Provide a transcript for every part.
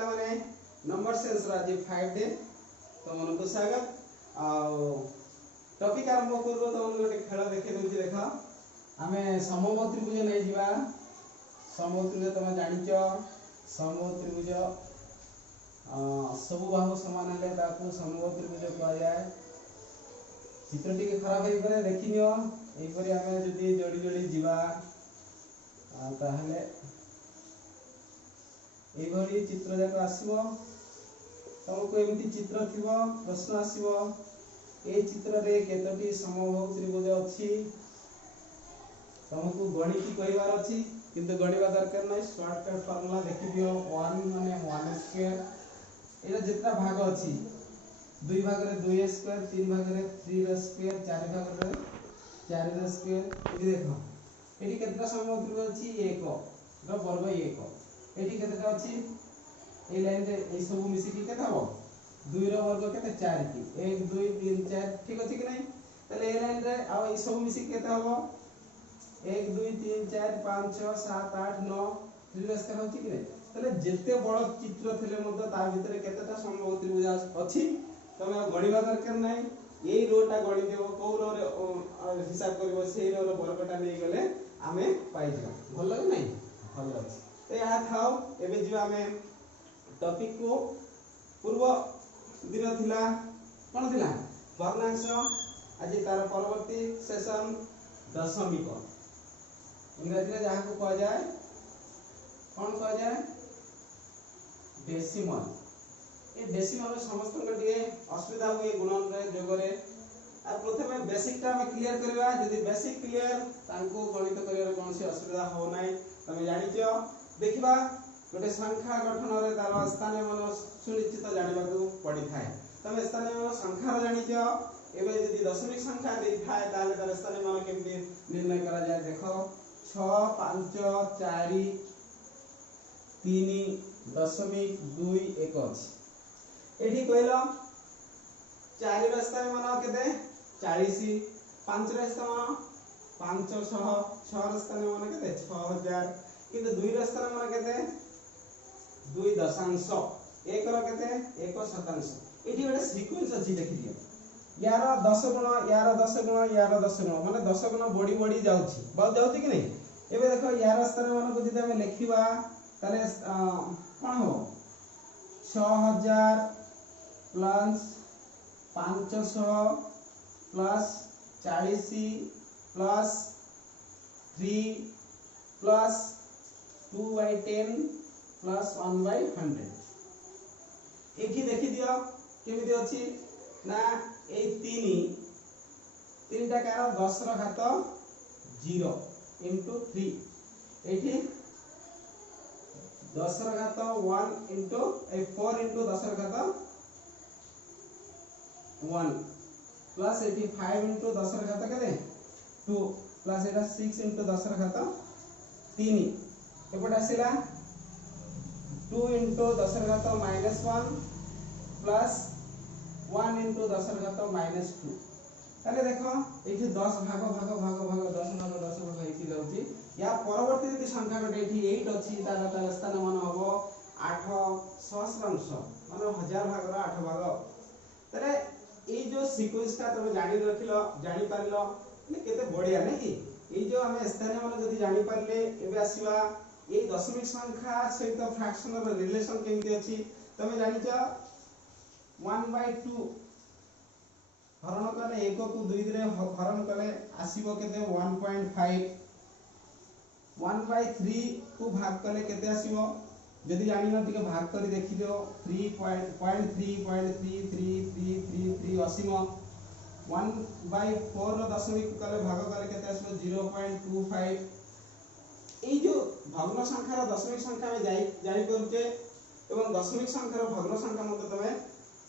पिला माने number sense रा जे 5 डे तो मन को स्वागत आ टॉपिक आरंभ करबो तो मन गोटे खेल देखे दउची देखा आमे समबाहु त्रिभुज नै जिबा समबाहु त्रिभुज तमे जानिचो समबाहु त्रिभुज सब बाहु समान हेले ताकू समबाहु त्रिभुज कहा जाय चित्र टिके खराब होई परे देखिनियो एई परे आमे जदी जोडी जोडी जिबा ताहले एई भली चित्र जाक आसीबो तुमको एमती चित्र थिबो प्रश्न आसीबो ए चित्र रे केतोटी समबाहु त्रिभुज अछि तुमको गणित कहिवार अछि किंतु गणिबा दरकार नै शॉर्टकट फार्मूला देखि दियो 1 माने 1 स्क्वायर एरा जितना भाग अछि 2 भाग रे 2 स्क्वायर 3 भाग रे 3 र स्क्वायर 4 भाग रे 4 र स्क्वायर एडी देखो एडी केतना समबाहु त्रिभुज अछि 1 र वर्ग 1 एडी केतना अछि ए लाइन रे ए सब मिसी की केता हो 2 रो वर्ग केते 4 की 1 2 3 4 ठीक अछि कि नै तले ए लाइन रे आ ए सब मिसी केता हो 1 2 3 4 5 6 7 8 9 3 रास्ता होछि कि नै तले जेते बड़ चित्र थिले मते ता भितरे केतेटा समबाहु त्रिभुज अछि तमे गणिबा दरकार नै एई रोटा गणि देबो को रो रे हिसाब करबो सेई रो वर्गटा नै गले आमे पाइ जिबा भल लाग नै भल अछि ते आ थाओ एबे जिबा आमे टॉपिक को पूर्व दिन थिला कोन थिला भग्नांश आज तार परवर्ती सेशन दशमिक इंग्रजी रे जहा को कह जाय कोन कह जाय डेसिमल ए डेसिमल समस्त को दिए असुविधा हुए गुणन रे जोग रे आ प्रथमे बेसिक टा हम क्लियर करबा यदि बेसिक क्लियर तांको गणित करियर कोनसी असुविधा हो नै तमे जानिचो देखिबा गोटे संख्या गठन रे तार स्थानीय मान सुनिश्चित जानिबा को पड़ी थाए तमे स्थानीय मान संख्या रे जानिचो एबे यदि दशमिक संख्या दे थाए ताले तार स्थानीय मान केमति निर्णय करा जाय देखो 6 5 4 3 दशमिक 2 1 अछि एठी कहलो 4 रे स्थानीय मान केते 40 5 रे स्थानीय मान 500 6 रे स्थानीय मान केते 6000 किंतु 2 रे स्थानीय मान केते 2 दशांश 1 रो केते 1 शतांश एठी गोटे सीक्वेंस अछि देखि दियो यार 10 गुण यार 10 गुण यार 10 गुण माने 10 गुण बड़ी बड़ी जाउछि बहुत जाउछि कि नै एबे देखो यार स्थानीय मान को जदि हम लिखिबा ताले कोन हो 6000 plus 500 plus 40 plus 3 plus 2/10 plus 1/100 एठी देखि दियो केमिति अछि ना ए 3 टा कार 10 रो घात 0 into 3 एठी 10 रो घात 1 into 4 into 10 रो घात 1 प्लस एठी 5 into 10 रो घात केते 2 प्लस एटा 6 into 10 रो घात 3 एपट आसिला 2 into 10 रो घात -1 प्लस 1 into 10 रो घात -2 ताले देखो एठी 10 भाग 10 भाग एठी जाउची या परवर्ती यदि संख्या गटे एठी 8 अछि तार तार स्थान मान हबो 8 सहस्रांश माने 1000 भाग रो 8 भाग ताले ए जो सीक्वेंस का तुम जानि रखिलो जानि पारलो ने केते बढ़िया नै कि ए जो हम स्थानीय मान जदि जानि पारले एबे आसीबा ए दशमिक संख्या सहित फ्रैक्शन रो रिलेशन केमति अछि तमे जानिचो 1/2 हरण कले 1 को 2 रे हरण कले आसीबो केते 1.5 1/3 को भाग कले केते आसीबो जदि जानि न टिके भाग करी देखि दियो 3.3.33333 असीमो 1/4 रो दशमिक कले भाग कले केते आसीबो 0.25 ए जो भग्न संख्या रो दशमिक संख्या में जाई परचे एवं दशमिक संख्या रो भग्न संख्या मते तमे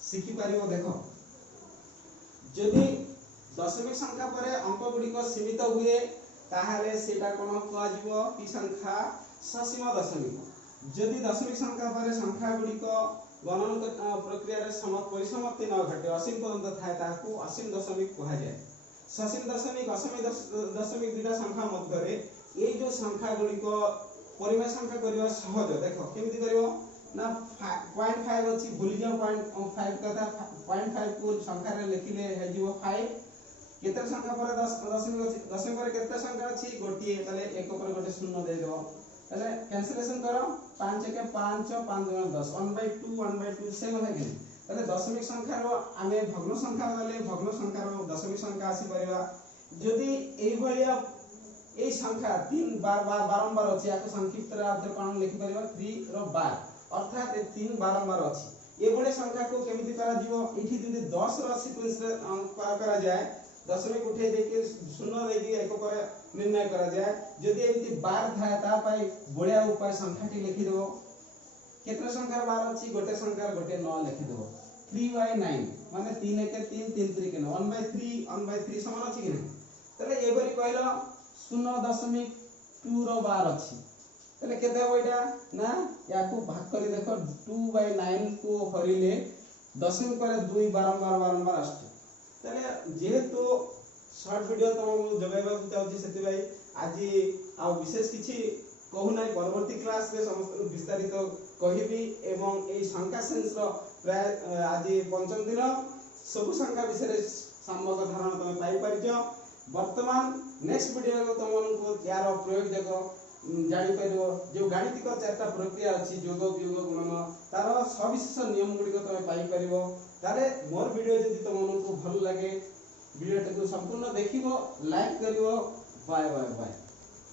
सिखि पारिबो देखो जदि दशमिक संख्या परे अंक गुडी को सीमित हुए ताहाले सेटा कोन कहजिवो की संख्या ससीम दशमिक जदि दशमिक संख्या परे संख्या गुडी को गणन प्रक्रिया रे परिसमाप्ति न घटे असीम पर्यंत थाए ताकू असीम दशमिक कहा जाय ससीम दशमिक असीम दशमिक दुटा संख्या मध्य रे ए जो संख्या गुडी को परिमेय संख्या करियो सहज देखो केमिति करियो ना 0.5 अछि भूली जाओ 0.5 कथा 0.5 को संख्या रे लिखिले हे जीवो 5 केते संख्या पर 10 दशमिक अछि दशमिक पर केते संख्या अछि गोटिए तले एक पर गोटे शून्य दे देबो तले कैंसिलेशन करो 5 के 5 5 गुणा 10 1/2 सेम है कि तले दशमिक संख्या रो आमे भग्न संख्या गले भग्न संख्या रो दशमिक संख्या आसी परिबा जदी एई भलिया एई संख्या 3 बारंबार अछि याको संक्षिप्त रे अर्थ कोन लिखि परिबा 3 रो 12 अर्थात 3 बारंबार अछि ए बडे संख्या को केमिति करा जीवो इठी जदी 10 रो सीक्वेंस रे पार करा जाय दशमिक उठे देके शून्य देके एक पर निर्णय करा जाय जदी एमती 12 थाए ता पाई बढिया उपाय संख्याटी लिखि देबो केतना संख्या 12 अछि गोटे संख्या गोटे 9 लिखि देबो 3/9 माने 3 के 3 3 3 के 1/3 समान अछि कि नै तले एबरी कहलो 0.2 रो 12 अछि तले केते हो एटा ना याकू भाग करी देखो 2/9 को हरिले दशमिक पर 2 बारंबार आछे तले जेहेतु शॉर्ट वीडियो तुमको जगाइबा चाहूची सेति भाई आज आ विशेष किछि कहू नै परवर्ती क्लास रे समस्त विस्तारित कहिबी एवं ए संख्या सेंस रो प्राय आज पंचम दिन सब संख्या विषय रे सम्यक धारणा तुम पाई परिजो वर्तमान नेक्स्ट वीडियो को तुमको यार प्रयोग देखो जानि परिबो जो गाणितिक चारटा प्रक्रिया अछि जोग वियोग गुणन तार सविशेष नियम गुडी को तुम पाई परिबो तारे मोर वीडियो जदि तुमको भल लागे वीडियो को संपूर्ण देखिबो लाइक करिवो बाय बाय बाय।